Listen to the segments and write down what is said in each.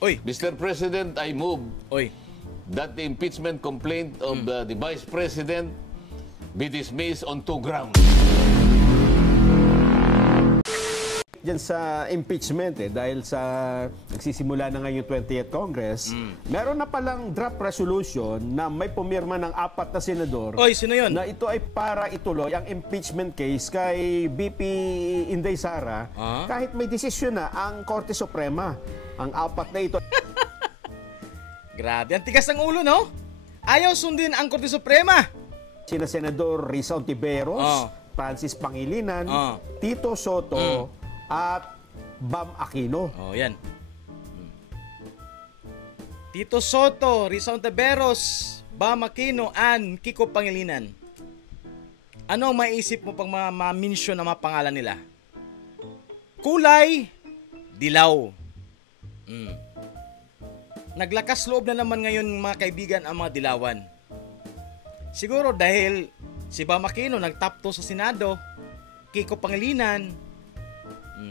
Oy. Mr. President, I move Oy. that the impeachment complaint of the Vice President be dismissed on 2 grounds. Diyan sa impeachment dahil sa nagsisimula na ngayon yung 20th Congress, meron na palang draft resolution na may pumirma ng 4 na senador. Oy, sino yun? Na ito ay para ituloy ang impeachment case kay BP Inday Sara kahit may desisyon na ang Korte Suprema. Ang 4 na ito. Grabe, ang tigas ng ulo, no? Ayaw sundin ang Korte Suprema. Sina Senador Risa Ontiveros, Francis Pangilinan, Tito Soto, at Bam Aquino. Oh, yan. Tito Soto, Risa Ontiveros, Bam Aquino, and Kiko Pangilinan. Ano ang maiisip mo pag ma-mention ang mga pangalan nila? Kulay, dilaw. Naglakas loob na naman ngayon mga kaibigan ang mga dilawan. Siguro dahil si Bam Aquino nag-top 2 sa Senado, Kiko Pangilinan,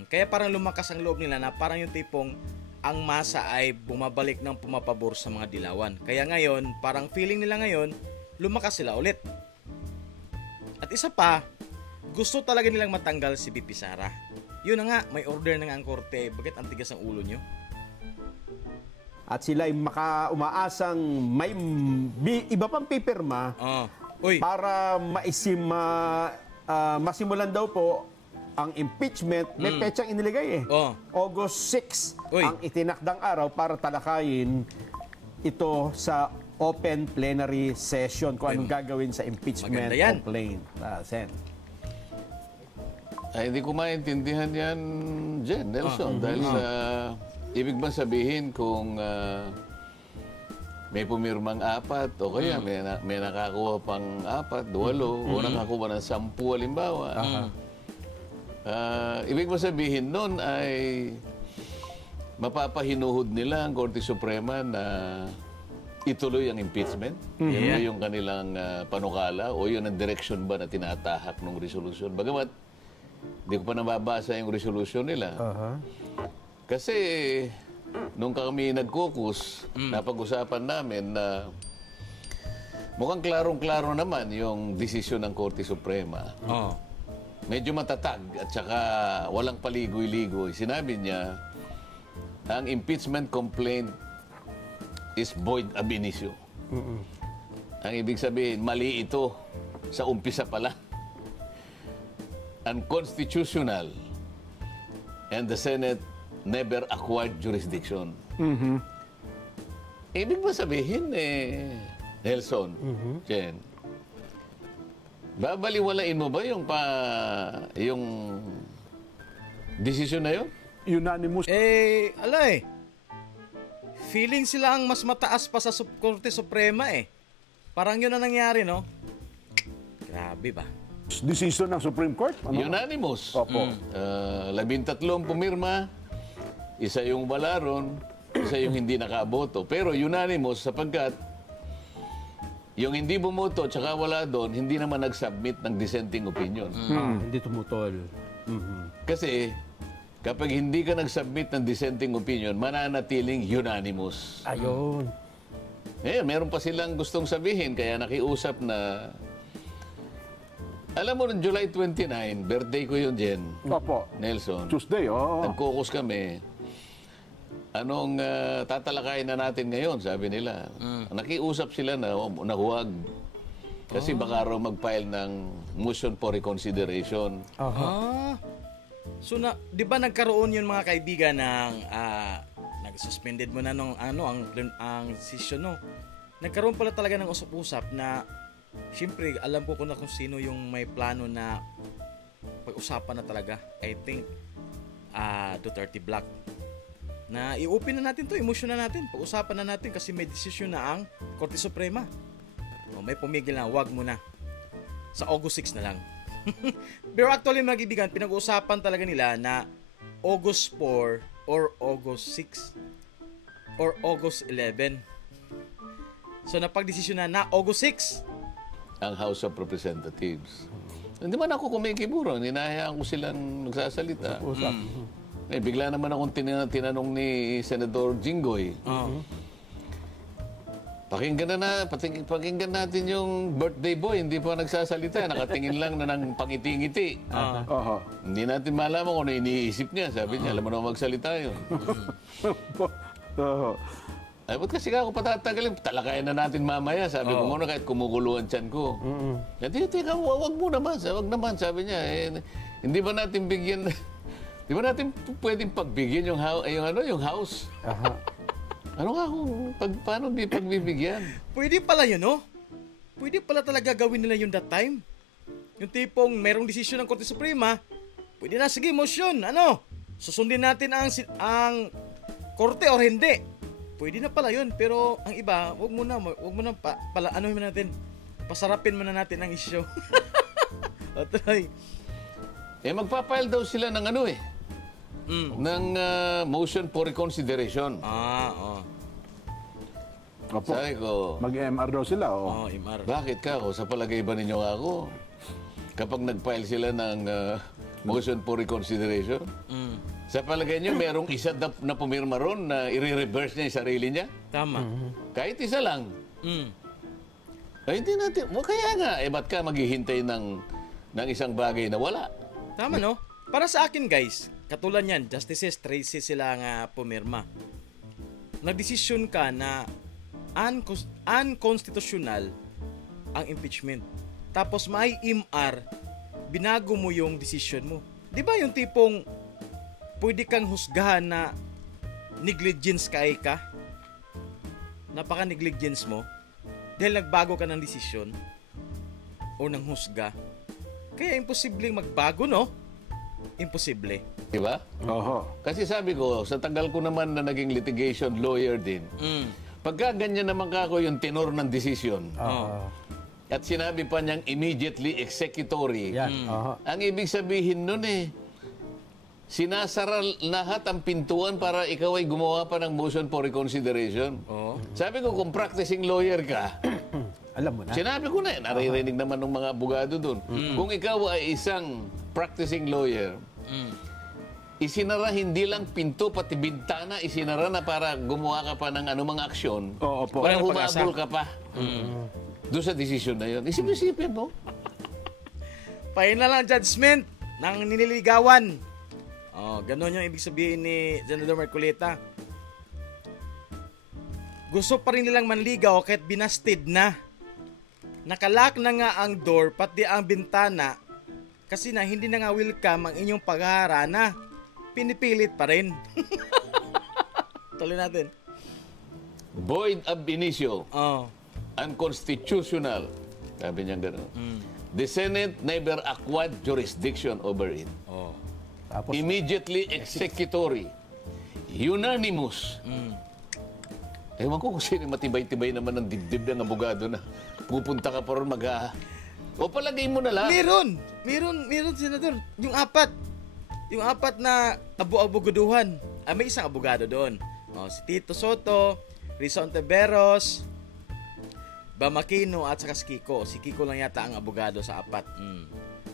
kaya parang lumakas ang loob nila na parang yung tipong ang masa ay bumabalik ng pumapabor sa mga dilawan. Kaya ngayon, parang feeling nila ngayon, lumakas sila ulit. At isa pa, gusto talaga nilang matanggal si BP Sara. Yun na nga, may order na nga ang korte. Bakit ang tigas ng ulo nyo? At sila ay umaasang may iba pang pipirma para masimulan daw po ang impeachment. May petsang iniligay August 6 ang itinakdang araw para talakayin ito sa open plenary session kung anong gagawin sa impeachment complaint. Sen. Ay, hindi ko maintindihan yan, Jen, Nelson, dahil sa ibig ba sabihin kung may pumirmang 4 o kaya may nakakuha pang 4, 8 o nakakuha ng 10 halimbawa. Ibig ba sabihin nun ay mapapahinuhod nila ang Korte Suprema na ituloy ang impeachment? Yun ba yung kanilang panukala o yun ang direksyon ba na tinatahak ng resolusyon? Bagamat, hindi ko pa nababasa yung resolusyon nila. Kasi, nung kami nag-caucus, napag-usapan namin na mukhang klarong-klaro naman yung desisyon ng Korte Suprema. Medyo matatag at saka walang paligoy-ligoy. Sinabi niya, ang impeachment complaint is void ab initio. Ang ibig sabihin, mali ito sa umpisa pala. Unconstitutional. And the Senate never acquired jurisdiction. Ibig ba sabihin, Nelson, Jen, babaliwalain mo ba yung desisyon na yun? Unanimous. Alay. Feeling sila ang mas mataas pa sa Korte Suprema Parang yun na nangyari, no? Grabe ba? Decision ng Supreme Court? Unanimous. Opo. 13 pumirma, isa yung wala ron, isa yung hindi nakaboto. Pero unanimous sapagkat yung hindi bumoto at saka wala doon, hindi naman nag-submit ng dissenting opinion. Hindi tumutol. Kasi kapag hindi ka nag-submit ng dissenting opinion, mananatiling unanimous. Ayun. Meron pa silang gustong sabihin, kaya nakiusap na... Alam mo, noong July 29, birthday ko yun, Jen. Opo. Nelson. Tuesday, Nag-caucus kami. Anong tatalakayin na natin ngayon, sabi nila. Nakiusap sila na huwag. Kasi baka raw mag-file ng motion for reconsideration. So, di ba nagkaroon yun mga kaibigan ng nag-suspended mo na nung ang session, no? Nagkaroon pala talaga ng usap-usap na siyempre, alam ko na kung sino yung may plano na pag-usapan na talaga. I think Duterte Black. Na i-open na natin to, emotion na natin, pag-usapan na natin kasi may desisyon na ang Korte Suprema. May pumigil na, wag mo na. Sa August 6 na lang. Pero actually mga kaibigan, pinag-uusapan talaga nila na August 4 or August 6 or August 11. So napag-desisyon na August 6. Ang House of Representatives. Hindi man ako kumikiburo, hinahayaan ko silang nagsasalita. bigla naman akong tinanong ni Senador Jinggoy. Pakinggan natin yung birthday boy, hindi pa nagsasalita, nakatingin lang na ng pangiti-ngiti. Hindi natin malaman kung ano iniisip niya. Sabi niya, alam mo na magsalita yun. Ay, ba't kasi ako patatagalin? Talakayan na natin mamaya. Sabi ko muna kahit kumukuluan tiyan ko. Teka, wag mo naman. Wag naman, sabi niya. Hindi ba natin bigyan, di ba natin pwedeng pagbigyan yung house? Ano nga paano di pagbibigyan? Pwede pala yun, no? Pwede pala talaga gawin nila yun that time. Yung tipong merong desisyon ng Korte Suprema, pwede na, sige, motion, susundin natin ang korte or hindi. Pwede na pala yun, pero ang iba, wag mo na natin, pasarapin muna natin ang issue. Try. Magpapile daw sila ng ng motion for reconsideration. Opo. Sabi ko, mag-MR daw sila, MR. Bakit ka ako? Sa palagay ba ninyo ako? Kapag nag-file sila ng motion for reconsideration, sa palagay nyo, merong isa na pumirma ron na i-reverse niya yung sarili niya? Tama. Kahit isa lang. Ay, hindi natin. Kaya nga, ba't ka maghihintay ng isang bagay na wala? Tama, no? Para sa akin, guys, katulad yan, Justices Tracy sila nga pumirma. Nagdesisyon ka na unconstitutional ang impeachment. Tapos may MR, binago mo yung decision mo. Di ba yung tipong pwede kang husgahan na negligence ka? Napaka-negligence mo dahil nagbago ka ng desisyon o ng husga. Kaya imposibleng magbago, no? Imposible. Diba? Kasi sabi ko, sa tagal ko naman na naging litigation lawyer din, pagka ganyan naman ako yung tenor ng desisyon, at sinabi pa niyang immediately executory, ang ibig sabihin nun sinasara lahat ang pintuan para ikaw ay gumawa pa ng motion for reconsideration. Sabi ko, kung practicing lawyer ka, alam mo na. Sinabi ko na, naririnig naman ng mga abogado doon. Kung ikaw ay isang practicing lawyer, isinara hindi lang pinto, pati bintana, isinara na para gumawa ka pa ng anumang aksyon. Para humabol ka pa. Doon sa desisyon na yun. Isip-isipin mo. Pahin na lang judgment ng niniligawan. Ganon yung ibig sabihin ni Senador Marcoleta. Gusto pa rin nilang manligaw kahit binastid na. Nakalak na nga ang door pati ang bintana kasi na hindi na nga welcome ang inyong pagharana. Pinipilit pa rin. Tuloy natin. Void ab initio. Unconstitutional. Sabi niya gano'n. The Senate never acquired jurisdiction over it. Tapos, Immediately executory. Unanimous. Ewan ko kung sino matibay-tibay naman ng dibdib ng abogado na pupunta ka pa ron o palagay mo na lang. Meron, Senador. Yung apat na abogaduhan. May isang abogado doon. Si Tito Soto, Risa Ontiveros, Bamakino at saka si Kiko. Si Kiko lang yata ang abogado sa apat.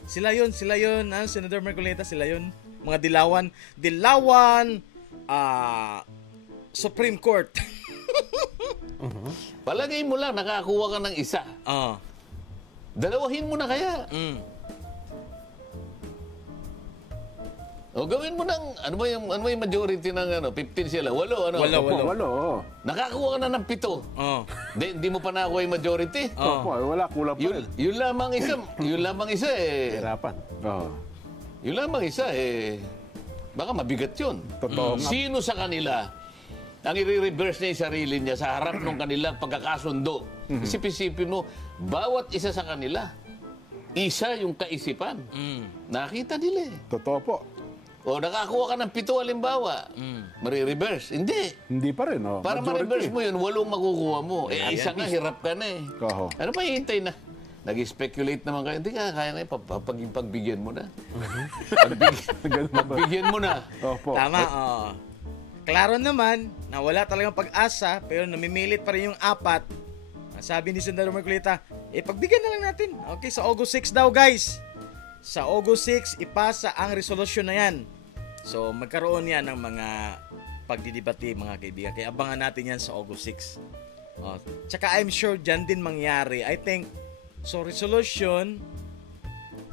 Sila yun. Senador Marcoleta, sila yun. Mga dilawan, Supreme Court. Palagay mo lang, nakakuha ka ng isa. Dalawahin mo na kaya. O gawin mo ng, ano ba yung majority ng 15 sila? 8, Walo. Nakakuha ka na ng 7. Hindi mo pa nakuha yung majority. Wala, kulang pa rin. Yun lamang isa Hirapan. Yun lamang isa baka mabigat yun. Totoo nga. Sino sa kanila ang i-reverse niya yung sarili niya sa harap ng kanilang pagkakasundo? Isip-isipin mo, bawat isa sa kanila, isa yung kaisipan. Nakita nila Totoo po. O nakakuha ka ng 7 halimbawa, marireverse. Hindi pa rin. Para ma-reverse mo yun, 8 makukuha mo. Isa nga, hirap ka na Ano pa hihintay na? Nag-speculate naman kayo. Hindi ka, kaya na pagbigyan mo na. Pagbigyan mo na. Tama, klaro naman na wala talagang pag-asa pero namimilit pa rin yung 4. Sabi ni Senador Marcoleta, pagbigyan na lang natin. Okay, sa August 6 daw, guys. Sa August 6, ipasa ang resolusyon na yan. So, magkaroon yan ng mga pagdidebate, mga kaibigan. Kaya abangan natin yan sa August 6. Tsaka I'm sure dyan din mangyari. I think, so resolution,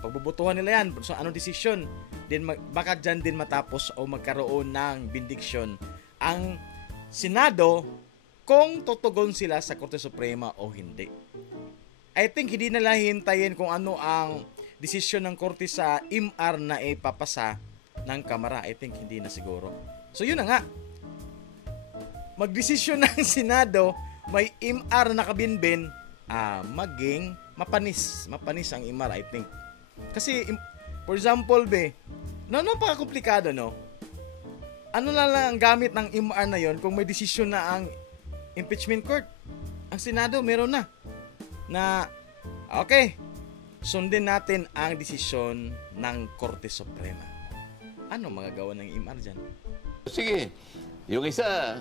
pagbubutuhan nila yan. So, anong decision? Then, baka dyan din matapos o magkaroon ng benediction ang Senado kung tutugon sila sa Korte Suprema o hindi. I think hindi nila hintayin kung ano ang desisyon ng Korte sa MR na ipapasa ng Kamara. I think hindi na siguro. So yun na nga. Magdesisyon ng Senado, may MR na nakabinbin, maging mapanis. Mapanis ang MR, I think. Kasi, for example, pa komplikado, no? Ano lang ang gamit ng MR na yon kung may desisyon na ang impeachment court? Ang Senado, meron na okay, sundin natin ang desisyon ng Korte Suprema. Ano magagawa ng MR dyan? Sige, yung isa,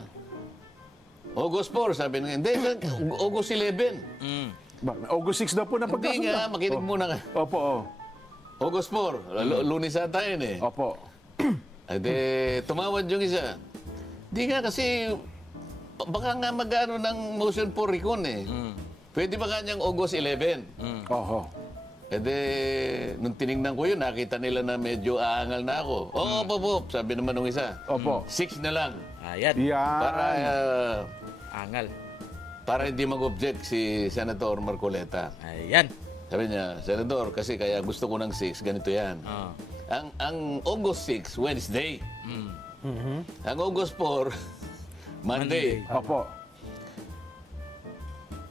August 4, sabi nga, hindi, August 11. August 6 daw po na pagkasunod. Hindi nga, makinig muna nga. Opo, August 4, Lunes ata yun eh. Opo. Ade, tumawad yung isa. Di nga kasi, baka nga magano ng motion for recon eh. Pwede ba kanyang August 11? Oho. Nung tinignan ko yun, nakita nila na medyo aangal na ako. Opo, sabi naman nung isa. Opo. 6 na lang. Ayan. Para, angal. Para hindi mag-object si Senator Marcoleta. Ayan. Sabi niya, Senador, kasi kaya gusto ko ng 6, ganito yan. Ang August 6, Wednesday. Ang August 4, Monday. Opo.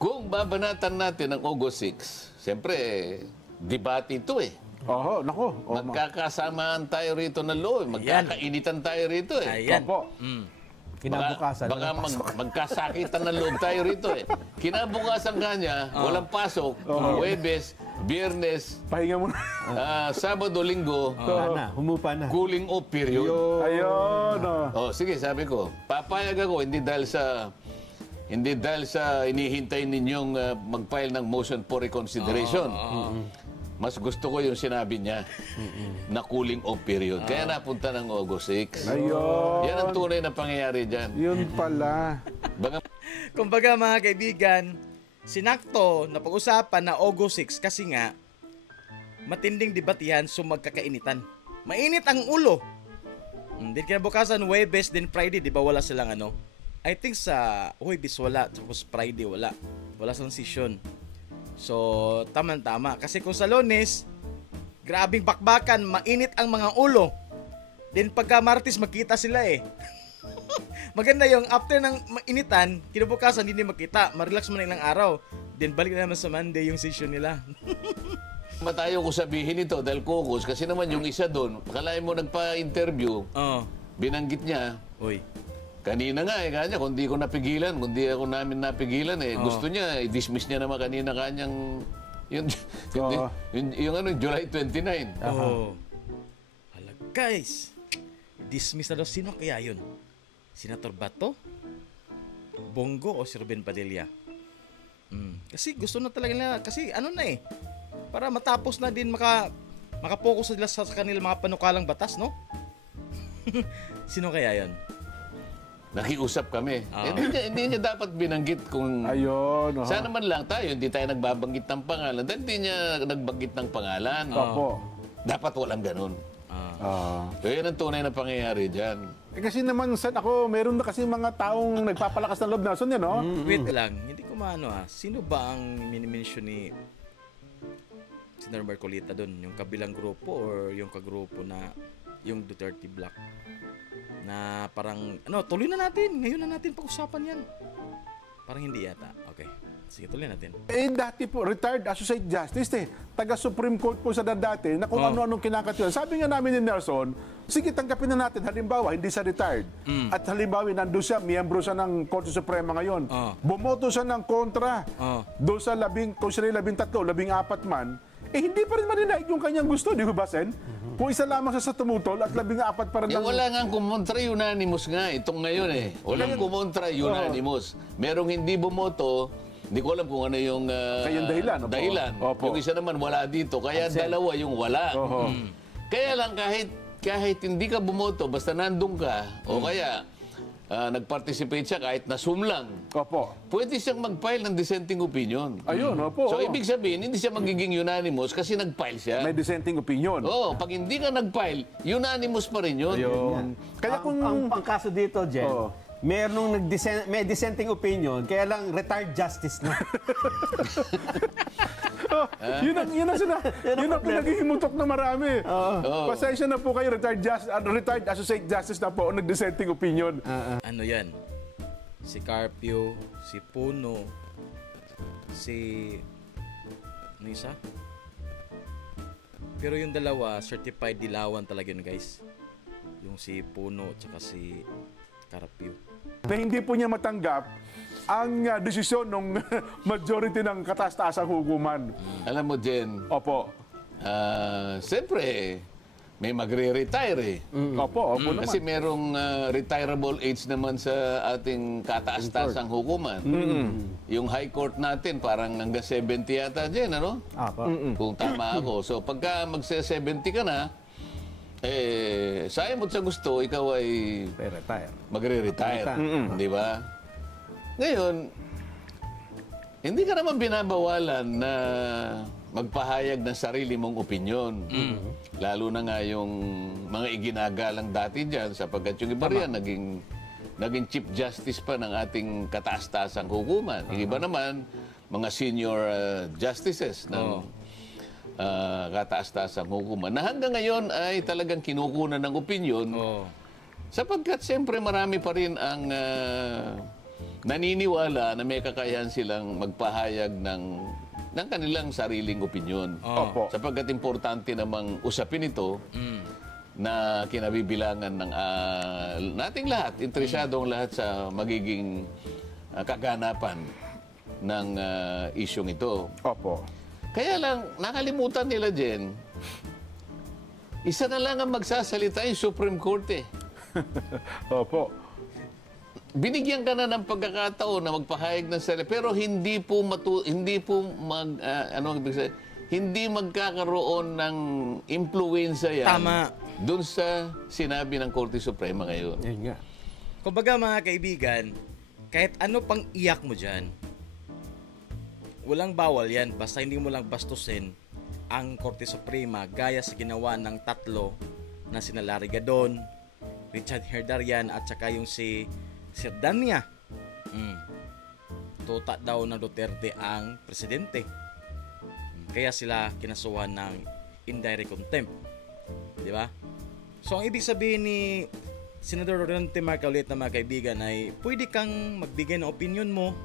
Kung babanatan natin ang August 6, siyempre, debate ito eh. Oho, nako. Magkakasamaan tayo rito ng law. Magkakainitan tayo rito eh. Ayan. Opo. Kinabukasan. Baka magkasakitan ng loob tayo rito eh. Kinabukasan kanya, walang pasok, Huwebes, Biyernes, Pahinga muna. Sabado, Linggo, Humupa na. cooling off period. Ayun. Sige, sabi ko, papayag ako, hindi dahil sa inihintay ninyong mag-file ng motion for reconsideration. Mas gusto ko yung sinabi niya na cooling off period. Kaya napunta ng August 6. Ayun. Yan ang tunay na pangyayari dyan. Yun pala. Kumbaga mga kaibigan, sinakto na pag-usapan na August 6 kasi nga matinding debatihan so magkakainitan. Mainit ang ulo. Din kinabukasan Huwebes din Friday, di ba wala silang ano? I think sa Huwebes wala, tapos Friday wala. Wala silang session. So, tama-tama. Kasi kung sa Lunes, grabing bakbakan, mainit ang mga ulo. Then pagka Martes, makita sila eh. Maganda yung after ng mainitan, kinabukasan hindi makita. Marelax mo na ilang araw. Then balik na naman sa Monday yung session nila. Matayo ko sabihin ito dahil caucus kasi naman yung isa doon, kalahin mo nagpa-interview, binanggit niya, Uy. Kanina nga kanya, kung di ko napigilan, kung di ako namin napigilan gusto niya, i-dismiss niya naman kanina kanyang yung July 29. Hala, guys. Dismiss na daw. Sino kaya yun? Senator Bato? Bongo o si Ruben Padilla? Kasi gusto na talaga nila, kasi ano na eh, para matapos na din makapokus sila sa kanila mga panukalang batas, no? Sino kaya yun? Nakiusap kami. Hindi niya dapat binanggit kung... Ayun. Sana man lang tayo, hindi tayo nagbabanggit ng pangalan. Dahil hindi niya nagbanggit ng pangalan. Opo. Dapat walang ganun. So yun ang tunay na pangyayari dyan. Kasi naman, meron na kasi mga taong nagpapalakas ng loob na. So, no? Wait lang, hindi ko maano sino ba ang minimension ni Senator Marcoleta doon? Yung kabilang grupo or yung kagrupo na yung Duterte Block? Na parang, tuloy na natin. Ngayon na natin pag-usapan yan. Parang hindi yata. Okay. Sige, tuloy natin. Dati po, retired associate justice taga-Supreme Court po sa dati na kung ano-anong kinakatiwan. Sabi nga namin ni Nelson, sige, tanggapin na natin. Halimbawa, hindi sa retired. At halimbawa, nandun siya, miyembro siya ng Korte Suprema ngayon. Bumoto siya ng kontra. Doon sa kung sila 13, 14 man, hindi pa rin maninaig yung kanyang gusto, di ba, Sen? Kung isa lamang siya sa tumutol at 14 pa rin wala nga kumontra, unanimous nga. Itong ngayon Walang kumontra, unanimous. Merong hindi bumoto, hindi ko alam kung ano yung kayang dahilan. Yung isa naman wala dito, kaya dalawa yung wala. Kaya lang kahit kahit hindi ka bumoto, basta nandun ka, o kaya nag-participate siya kahit na-zoom lang, Opo. pwede siyang mag-file ng dissenting opinion. Ayun, opo. So, ibig sabihin, hindi siya magiging unanimous kasi nag-file siya. May dissenting opinion. Oo, pag hindi ka nag-file, unanimous pa rin yun. Ayun. Kaya kung... Ang pangkaso dito, Jen, Oo. may dissenting opinion, kaya lang retired justice na. Yun ang pinaghihimutok na marami. Pasensya na po kayo, retired associate justice na po o nag-dissenting opinion. Ano yan? Si Carpio, si Puno, si... Ano isa? Pero yung dalawa, certified dilawan talaga yun, guys. Yung si Puno, tsaka si Carpio. Na hindi po niya matanggap ang desisyon ng majority ng kataas-taasang hukuman. Alam mo, Jen, Opo. siyempre, may magre-retire eh. Opo naman. Kasi merong retirable age naman sa ating kataas-taasang hukuman. Yung high court natin, parang hanggang 70 yata dyan, ano? Kung tama ako. So, pagka magse-70 ka na, sayang mo sa gusto, ikaw ay Retire. magre-retire. Di ba? Ngayon, hindi ka naman binabawalan na magpahayag ng sarili mong opinyon. Lalo na nga yung mga iginagalang dati dyan, sapagkat yung iba riyan naging Chief Justice pa ng ating kataas-taasang hukuman. Yung iba naman, mga senior justices ng kataas-taasang hukuman, na hanggang ngayon ay talagang kinukunan ng opinyon, sapagkat siyempre marami pa rin ang naniniwala na may kakayahan silang magpahayag ng kanilang sariling opinyon. Opo. Sapagkat importante namang usapin ito na kinabibilangan ng nating lahat, interesado ang lahat sa magiging kaganapan ng isyong ito. Opo. Kaya lang, nakalimutan nila, Jen, isa na lang ang magsasalita yung Supreme Court eh. Opo. Binigyan ka na ng pagkakataon na magpahayag ng sarili, pero hindi magkakaroon ng impluwensya yan. Tama. Doon sa sinabi ng Korte Suprema ngayon. Yun nga. Kumbaga mga kaibigan, kahit ano pang iyak mo dyan, walang bawal yan. Basta hindi mo lang bastusin ang Korte Suprema gaya sa ginawa ng tatlo na sina Larry Gadon, Richard Herdarian at saka yung si Sir Dania. Tuta daw ng Duterte ang presidente. Kaya sila kinasuhan ng indirect contempt. Di ba? So, ang ibig sabihin ni Senador Rodante Marcoleta, mga kaibigan, ay pwede kang magbigay ng opinion mo.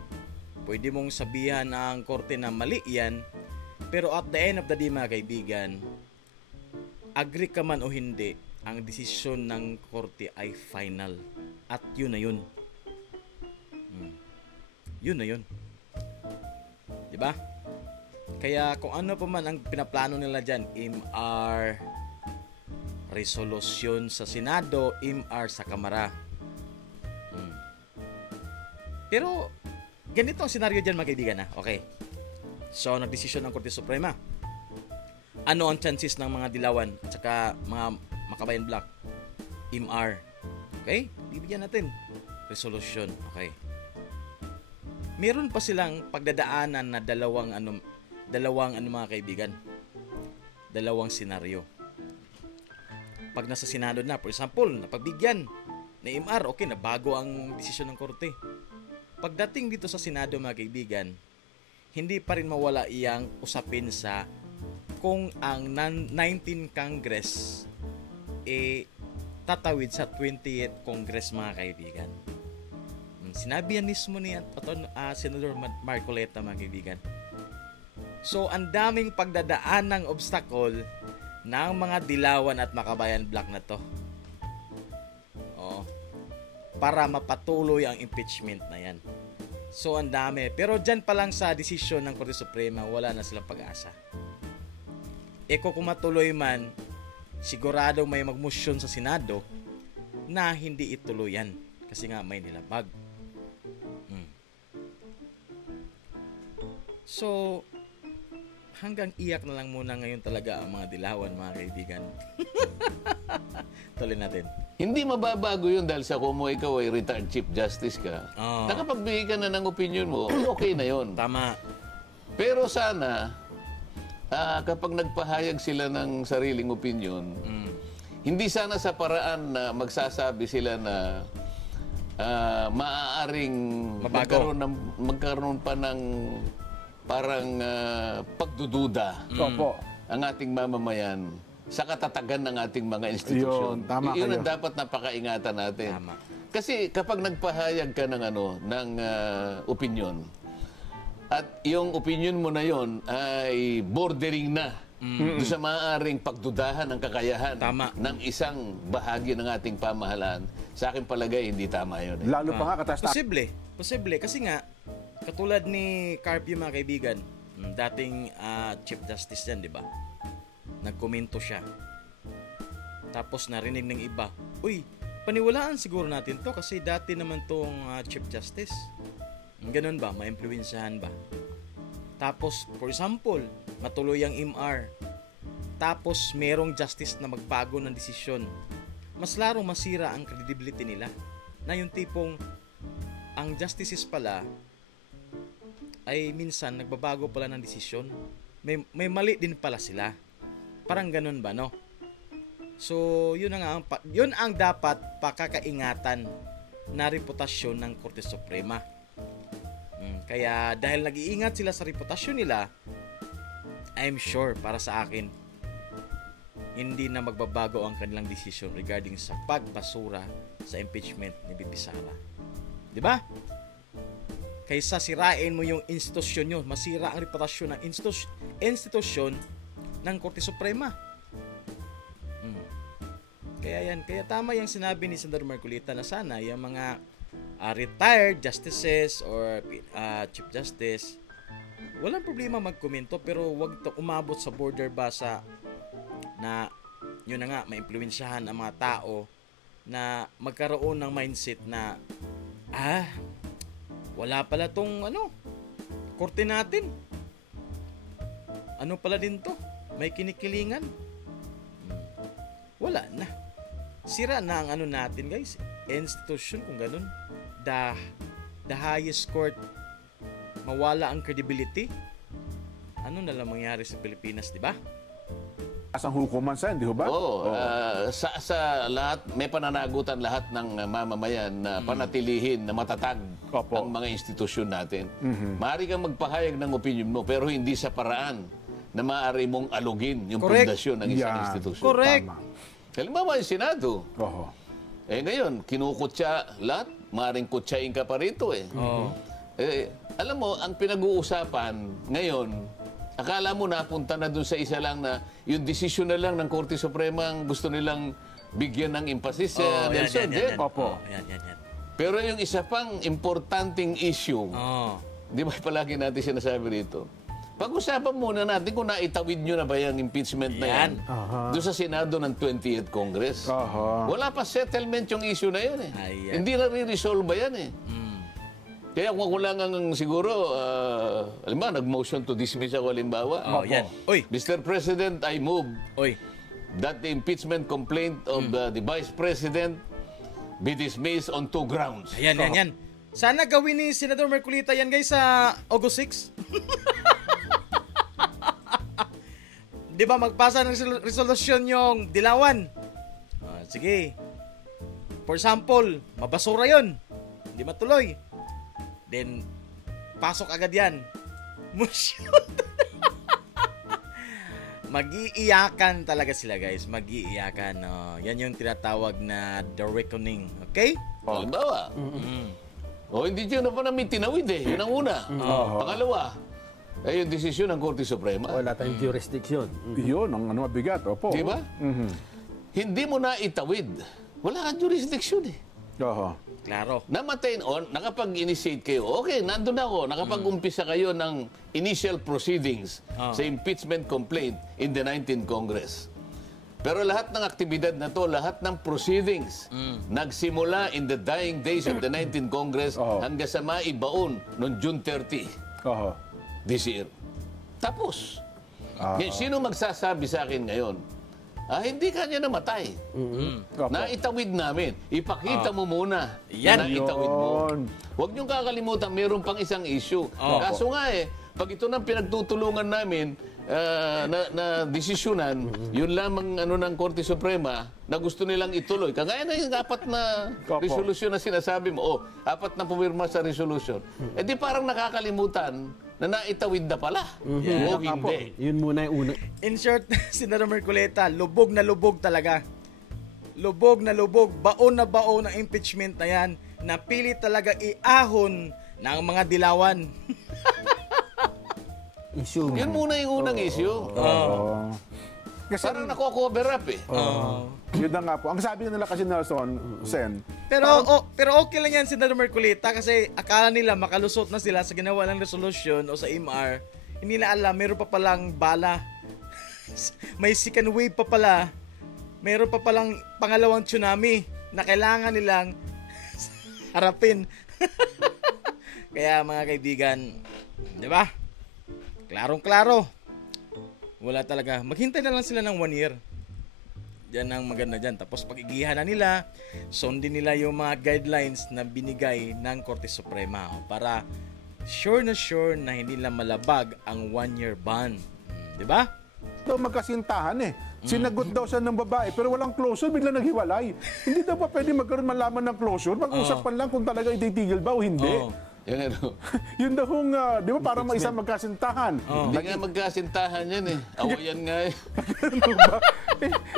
Pwede mong sabihan ng korte na mali yan. Pero at the end of the day, mga kaibigan, agree ka man o hindi, ang desisyon ng korte ay final. At yun na yun. Yun na yun. Diba? Kaya kung ano pa man ang pinaplano nila dyan, MR, resolusyon sa Senado, MR sa Kamara. Pero, ganito ang senaryo dyan, mga kaibigan, ha? Okay. So, nagdesisyon ng Korte Suprema. Ano ang chances ng mga dilawan at saka mga Makabayan Black? MR. Okay? Bibigyan natin. Resolution. Okay. Meron pa silang pagdadaanan na dalawang mga kaibigan. Dalawang senaryo. Pag nasa Senado na, for example, napagbigyan na MR, okay, nabago ang desisyon ng korte. Pagdating dito sa Senado, mga kaibigan, hindi pa rin mawala iyang usapin sa kung ang 19th Congress tatawid sa 20th Congress, mga kaibigan. Sinabi yan mismo ni Senador Marcoleta, mga kaibigan. So, ang daming pagdadaan ng obstacle ng mga dilawan at Makabayan Black na to. Para mapatuloy ang impeachment na yan. So, ang dami. Pero dyan pa lang sa desisyon ng Korte Suprema, wala na silang pag-asa. Kung matuloy man, siguradong may magmotion sa Senado na hindi ituloy yan. Kasi nga may nilabag. So, hanggang iyak na lang muna ngayon talaga ang mga dilawan, mga kaibigan. Tuloy natin. Hindi mababago yun dahil sa kung ikaw ay retired Chief Justice ka. Nakapagbigay ka na ng opinion mo, okay na yun. Tama. Pero sana, kapag nagpahayag sila ng sariling opinion, hindi sana sa paraan na magsasabi sila na maaaring magkaroon pa ng parang pagdududa ang ating mamamayan sa katatagan ng ating mga institusyon. Yun ang dapat napakaingatan natin. Tama. Kasi kapag nagpahayag ka ng opinion, at yung opinion mo na yon ay bordering na doon sa maaaring pagdudahan ng kakayahan ng isang bahagi ng ating pamahalaan, sa akin palagay, hindi tama yun. Lalo pa nga katas. Posible. Kasi nga, katulad ni Carpio, mga kaibigan, dating Chief Justice yan, di ba? Nagkomento siya. Tapos narinig ng iba, uy, paniwalaan siguro natin to kasi dati naman tong Chief Justice. Ganun ba? Ma-influensyahan ba? Tapos, for example, matuloy ang MR. Tapos, merong justice na magbago ng desisyon. Mas larong masira ang credibility nila. Na yung tipong, ang justices pala, ay minsan nagbabago pala ng desisyon. May mali din pala sila. Parang ganun ba, no? So, yun ang dapat pakakaingatan na reputasyon ng Korte Suprema. Kaya dahil nag-iingat sila sa reputasyon nila, I'm sure para sa akin, hindi na magbabago ang kanilang desisyon regarding sa pagbasura sa impeachment ni Bibi Sara. 'Di ba? Kaysa sirain mo yung institusyon nyo, masira ang reputasyon ng institusyon ng Korte Suprema. Kaya tama yung sinabi ni Senator Marcolita na sana yung mga retired justices or Chief Justice, walang problema magkomento, pero wag umabot sa border ba sa na yun na nga, maimpluwensyahan ang mga tao na magkaroon ng mindset na wala pala tong korte natin. Ano pala din to? May kinikilingan? Wala na. Sira na ang natin, guys. Institution, kung ganun. The highest court, mawala ang credibility. Ano na lang mangyari sa Pilipinas, di ba? Ang hukuman sa, di ba? Sa lahat, may pananagutan lahat ng mamamayan na panatilihin na matatag ang mga institusyon natin. Maaari kang magpahayag ng opinion mo, pero hindi sa paraan na maaari mong alugin yung pundasyon ng isang institusyon. Correct. Halimbawa yung Senado. Ngayon, kinukutya lahat. Maaring kutsain ka pa rito alam mo, ang pinag-uusapan ngayon, akala mo napunta na dun sa isa lang na yung desisyon na lang ng Korte Suprema ang gusto nilang bigyan ng emphasis. Yan. Pero yung isa pang importanteng issue, di ba palagi natin sinasabi rito, pag-usapan muna natin kung naitawid nyo na ba yung impeachment na yan doon sa Senado ng 20th Congress. Wala pa settlement yung issue na yan Hindi na re-resolve ba yan Kaya kung ako lang siguro, halimbawa, nag-motion to dismiss ako halimbawa. Mr. President, I move that the impeachment complaint of the Vice President be dismissed on 2 grounds. Yan. Sana gawin ni Senator Marcolita yan, guys, sa August 6. Di ba magpasa ng resolusyon yung Dilawan? Sige. For example, mabasura yon. Hindi matuloy. Then, pasok agad yan. Motion. Mag-iiyakan talaga sila, guys. Mag-iiyakan. Yan yung tinatawag na the reckoning. Okay? Halimbawa. Hindi nyo na pa namin tinawid Yun ang una. Pangalawa, yung desisyon ng Korte Suprema. Wala tayong jurisdiction. Yun, ang mabigat. Di ba? Hindi mo na itawid. Wala kang jurisdiction Klaro. Namatay nakapag-initiate kayo. Okay, nandun ako. Nakapag-umpisa kayo ng initial proceedings sa impeachment complaint in the 19th Congress. Pero lahat ng aktibidad na to, lahat ng proceedings, nagsimula in the dying days of the 19th Congress hanggang sa maibaon noong June 30 this year. Tapos, Ngayon, sino magsasabi sa akin ngayon? Hindi kanya namatay. Opo. Naitawid namin. Ipakita mo muna Yan. na naitawid mo. Yun. Huwag niyong kakalimutan, mayroon pang isang issue. Kaso nga pag ito nang pinagtutulungan namin na desisyonan, yun lamang ng Korte Suprema na gusto nilang ituloy. Kagaya na yung apat na Opo. resolusyon na sinasabi mo, apat na pumirma sa resolusyon. Di parang nakakalimutan na naitawid na pala. O hindi. Yun muna yung una. In short, Senator Marcoleta, lubog na lubog talaga. Lubog na lubog, baon na baon ang impeachment na yan. Napili talaga iahon ng mga dilawan. Issue. Yun muna yung unang issue. Kasi Parang nako-cover up yun na nga po. Ang sabi nila kasi Nelson, Sen, Pero okay lang yan, Senator Marcoleta, kasi akala nila makalusot na sila sa ginawa ng resolution o sa MR. Hindi na alam, meron pa palang bala. May second wave pa pala. Meron pa palang pangalawang tsunami na kailangan nilang harapin. Kaya mga kaibigan, di ba? Klarong-klaro. Wala talaga. Maghintay na lang sila ng 1 year. Yan ang maganda dyan. Tapos pag-igihan na nila, sundin nila yung mga guidelines na binigay ng Korte Suprema para sure na hindi lang malabag ang 1-year ban. Di ba? daw magkasintahan eh. Sinagot daw siya ng babae pero walang closure, bigla naghiwalay. Hindi daw pa pwede magkaroon malaman ng closure. Pag-usapan lang kung talaga ititigil ba o hindi. Yan ano. Yun daw kung, di ba, para may isang magkasintahan. Hindi nga magkasintahan yan eh. Awayan nga eh. Ano ba?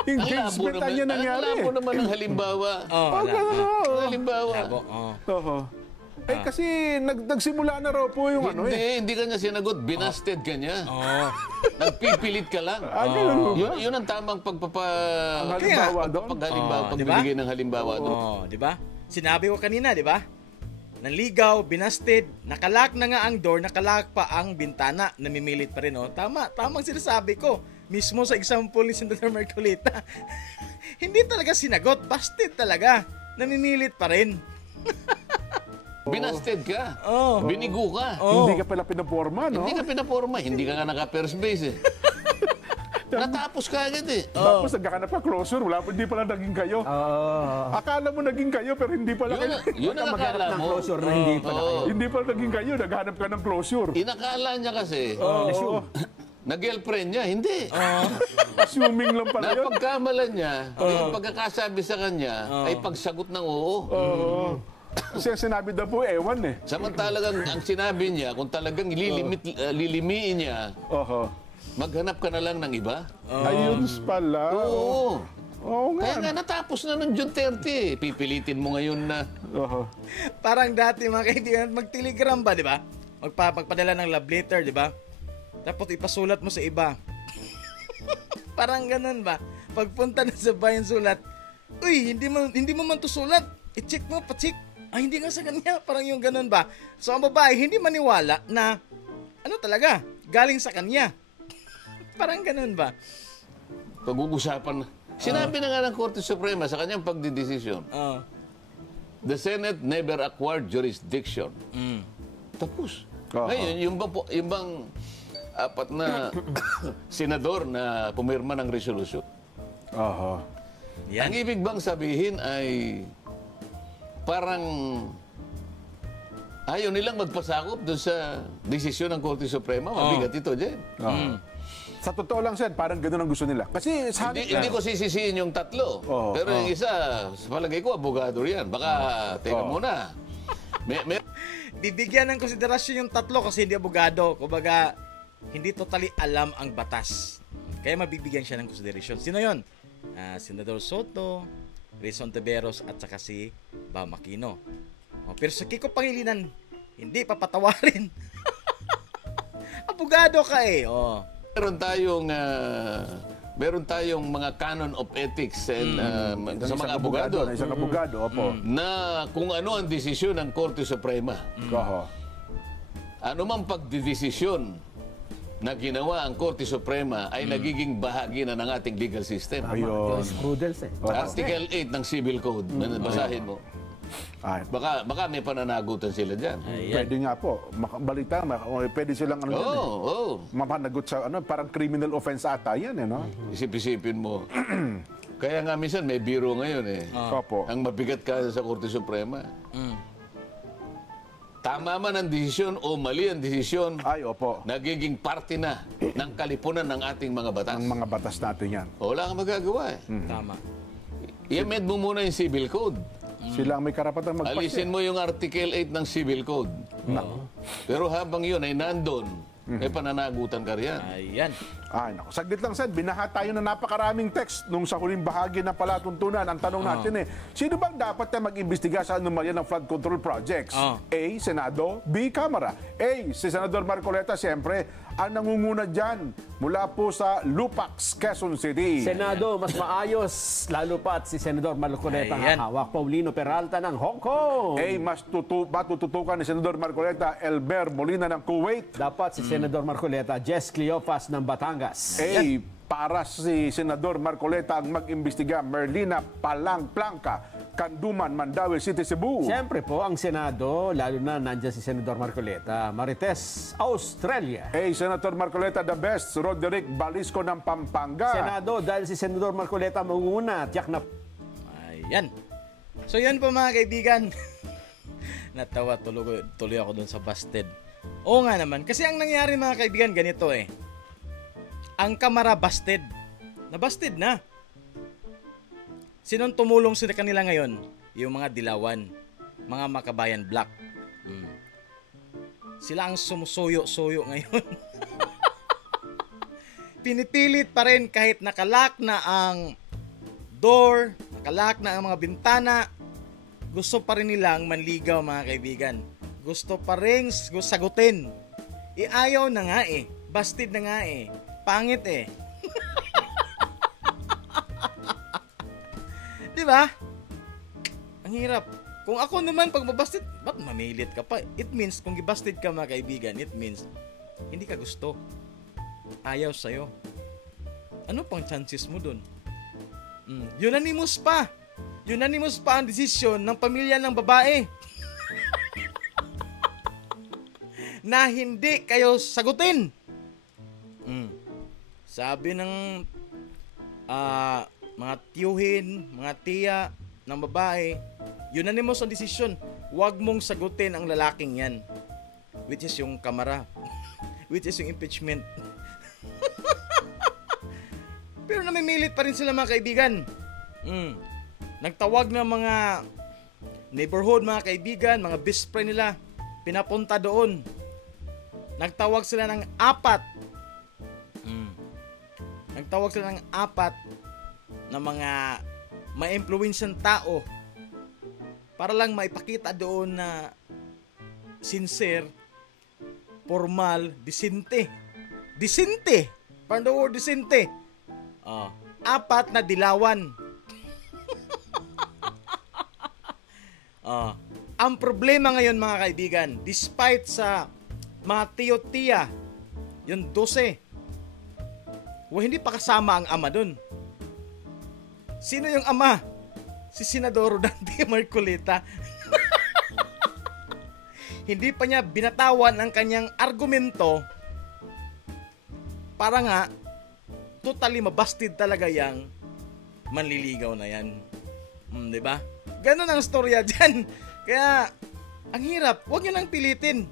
Engagement niya nangyari. Ang labo naman ng halimbawa. Ang halimbawa. Oo. Eh kasi nagsimula na raw po yung ano eh. Hindi ka niya sinagot. Binasted ka niya. Nagpipilit ka lang. Ganun ba? Yun ang tamang Halimbawa doon. pagbibigay ng halimbawa doon. Di ba? Sinabi ko kanina, di ba? Nanligaw, binasted, nakalak na nga ang door, nakalak pa ang bintana, namimilit pa rin, oh. Tamang sinasabi ko. Mismo sa example ni Senator Marcoleta. Hindi talaga sinagot, busted talaga. Namimilit pa rin. Binasted ka. Binigo ka. Hindi ka pala pinaporma, no? Hindi ka pinaporma. Hindi ka nga naka-first base eh. Natapos ka agad eh. Tapos nagkakanap ka closure, hindi pala naging kayo. Akala mo naging kayo pero hindi pala kayo. Yun ang akala ng mo. closure na hindi pala kayo. Hindi pala naging kayo, naghanap ka ng closure. Inakala niya kasi, na-girlfriend niya. Hindi. Assuming lang pala yun. Napagkamalan niya, yung pagkakasabi sa kanya ay pagsagot ng oo. Kasi sinabi daw po, ewan eh. Samantalagang ang sinabi niya, kung talagang lilimiin niya, maghanap ka na lang ng iba. Ayun pala. Oo. Oo nga. Kaya nga natapos na ng June 30. Pipilitin mo ngayon na. Parang dati mga kaibigan, mag-telegram ba, di ba? Magpadala ng love letter, di ba? Tapos ipasulat mo sa iba. Parang ganun ba? Pagpunta na sa bayan sulat, uy, hindi mo man to sulat. I-check mo, pa-check. Ay, hindi nga sa kanya. Parang yung ganun ba? So, ang babae, hindi maniwala na, ano talaga, galing sa kanya. Parang ganun ba? Pag-uusapan na. Sinabi na nga ng Korte Suprema sa kanyang pagdidesisyon. The Senate never acquired jurisdiction. Tapos. Ngayon, yung bang apat na senador na pumirma ng resolusyon. Ang ibig bang sabihin ay parang ayaw nilang magpasakop doon sa desisyon ng Korte Suprema. Mabigat ito, Jen. Sa totoo lang, Sen, parang gano'n ang gusto nila. Kasi sa Hindi ko sisisihin yung tatlo. Pero yung isa, sa palagay ko, abogado riyan. Baka, teka muna. Bibigyan ng konsiderasyon yung tatlo kasi hindi abogado. Kumbaga, hindi totally alam ang batas. Kaya mabibigyan siya ng konsiderasyon. Sino yon? Senador Soto, Rizon Tiveros, at saka si Bam Aquino. Pero sa Kiko Pangilinan, hindi papatawarin. Abogado ka eh. Meron tayong mga canon of ethics and, sa mga abogado. Isang abogado, opo. Na kung ano ang desisyon ng Korte Suprema. Ano mang pagdidesisyon na ginawa ang Korte Suprema ay nagiging bahagi na ng ating legal system. Ayun. Prudence eh. Article 8 ng Civil Code. Basahin mo. Ay, Baka may pananagutan sila dyan. pwede nga po. Balita, pwede silang ano dyan, mapanagot sa parang criminal offense ata yan, no? Isip-isipin mo. Kaya nga minsan may biro ngayon Opo. Ang mabigat ka sa Korte Suprema. Tama man ang desisyon o mali ang desisyon, Ay, opo. nagiging parte na ng kalipunan ng ating mga batas. Ang mga batas natin yan. Wala kang magagawa Tama. I-amend mo muna yung civil code. Sila ang may karapatan magpasya. Alisin mo yung Article 8 ng civil code. Pero habang yun ay nandun, may pananagutan ka riyan. Ayan. Ay, naku. Saglit lang, Sen. Binaha tayo na napakaraming text nung sa huling bahagi ng palatuntunan. Ang tanong natin sino bang dapat na mag-imbestiga sa anomalya ng flood control projects? A. Senado. B. Kamara. A. Si Senador Marcoleta, siyempre, ang nangunguna dyan mula po sa Lupax, Quezon City. Senado, mas maayos, lalo pa at si Senador Marcoleta Ayan. hawak. Paulino Peralta ng Hong Kong. A. Matututukan ni Senador Marcoleta, Elber Molina ng Kuwait. Dapat si Senador Marcoleta, Jess Cleofas ng Batangas. A. Para si Senador Marcoleta ang mag-imbestiga, Merlina Palangplanca, Kanduman, Mandaue City, Cebu. Siyempre po, ang Senado, lalo na nandiyan si Senador Marcoleta, Marites, Australia. A. Senator Marcoleta the best, Roderick Balisco ng Pampanga. Senado, dahil si Senador Marcoleta mangunguna, tiyak na Ayan. So yan po mga kaibigan. Natawa tuloy ako dun sa busted. Oo nga naman. Kasi ang nangyari mga kaibigan, ganito Ang Kamara busted. Na-busted na. Sinong tumulong sa kanila ngayon? Yung mga Dilawan. Mga Makabayan Black. Sila ang sumusuyo-suyo ngayon. Pinipilit pa rin kahit nakalak na ang door, nakalak na ang mga bintana, gusto pa rin nilang manligaw mga kaibigan. Gusto pa rin sagutin. Ayaw na nga Busted na nga Pangit Di ba? Ang hirap. Kung ako naman pag mabasted, ba't mamilit ka pa? It means, kung gibasted ka mga kaibigan, it means, hindi ka gusto. Ayaw sa'yo. Ano pang chances mo dun? Unanimous pa. Unanimous pa ang desisyon ng pamilya ng babae. Na hindi kayo sagutin. Sabi ng mga tiyuhin, mga tiya ng babae, unanimous ang desisyon. Huwag mong sagutin ang lalaking yan. Which is yung Kamara. Which is yung impeachment. Pero namimilit pa rin sila mga kaibigan. Nagtawag ng mga neighborhood, mga kaibigan, mga best friend nila, pinapunta doon. Nagtawag sila ng 4. Nagtawag sila ng 4 na mga ma-influensyang tao para lang maipakita doon na sincere, formal, disente. Disente! Parang the word disente. 4 na Dilawan. Ang problema ngayon mga kaibigan, despite sa mga tiyo-tiya, yung 12, hindi pa kasama ang ama dun. Sino yung ama? Si Senador Rodante Marcoleta. Hindi pa niya binatawan ang kanyang argumento para nga totally mabasted talaga yang manliligaw na yan. Diba? Ganon ang storya dyan. Kaya, ang hirap. Huwag nyo nang pilitin.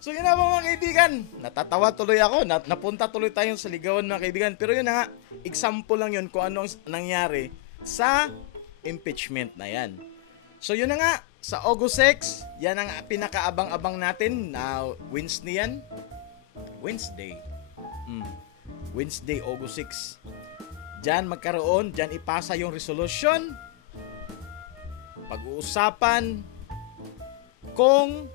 So yun na mga kaibigan, natatawa tuloy ako, napunta tuloy tayo sa ligawan mga kaibigan, pero yun na nga, example lang yun kung ano nangyari sa impeachment na yan. So yun na nga, sa August 6, yan ang pinakaabang-abang natin na Wednesday yan. Wednesday, August 6. Diyan magkaroon, diyan ipasa yung resolution, pag-uusapan kung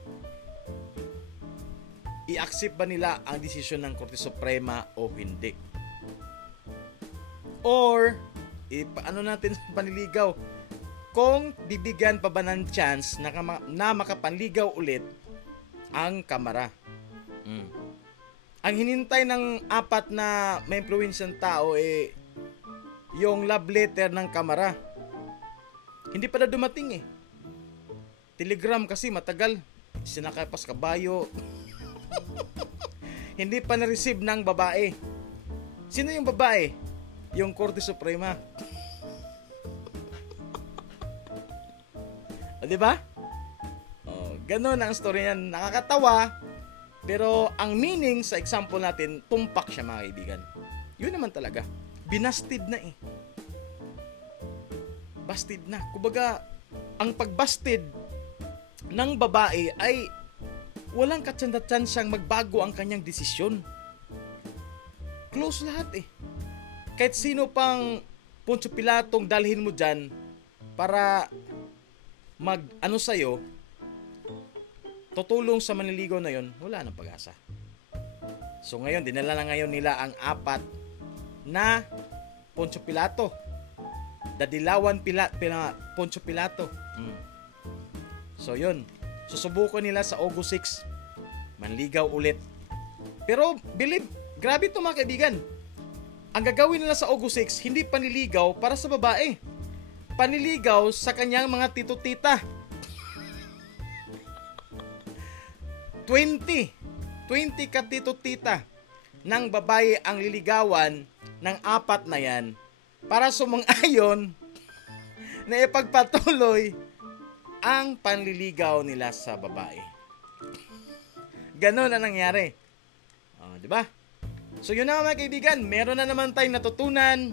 i-accept ba nila ang desisyon ng Korte Suprema o hindi. Or, ano natin sa panliligaw, kung bibigyan pa ba ng chance na makapanligaw ulit ang Kamara. Ang hinintay ng 4 na may influensyang tao yung love letter ng Kamara. Hindi pa na dumating eh. Telegram kasi matagal. Sinakay pa sa kabayo. Hindi pa na-receive ng babae. Sino yung babae? Yung Korte Suprema. O, diba? O, ganun ang story niyan. Nakakatawa. Pero ang meaning sa example natin, tumpak siya mga kaibigan. Yun naman talaga. Binasted na eh. Busted na. Kumbaga, ang pagbasted ng babae ay walang katsandatsansang magbago ang kanyang desisyon. Close lahat eh. Kahit sino pang Poncio Pilatong dalhin mo dyan para mag-ano sa'yo, tutulong sa manliligaw na yon, wala nang pag-asa. So ngayon, dinala na ngayon nila ang 4 na Poncio Pilato. Dadilawan Poncio Pilato. So yun, susubukan nila sa August 6. Manligaw ulit. Pero believe, grabe ito mga kaibigan. Ang gagawin nila sa August 6, hindi panliligaw para sa babae. Panliligaw sa kanyang mga tito-tita. 20 ka tito-tita ng babae ang liligawan ng 4 na yan para sumang-ayon na ipagpatuloy ang panliligaw nila sa babae. Ganon na nangyari. Di ba? So yun na mga kaibigan, meron na naman tayong natutunan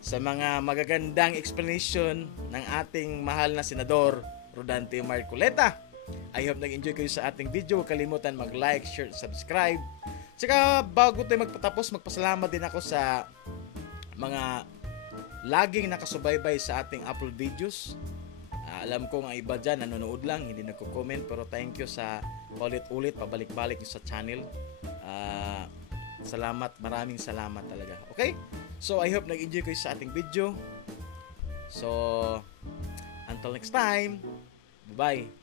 sa mga magagandang explanation ng ating mahal na Senador Rodante Marcoleta. I hope nag-enjoy kayo sa ating video. Huwag kalimutan mag-like, share, subscribe. Tsaka bago tayo magpatapos, magpasalamat din ako sa mga laging nakasubaybay sa ating upload videos. Alam ko nga iba dyan, nanonood lang, hindi nagko-comment. Pero thank you sa ulit-ulit, pabalik-balik sa channel. Salamat, maraming salamat talaga. Okay? So, I hope nag-enjoy kayo sa ating video. So, until next time, bye-bye.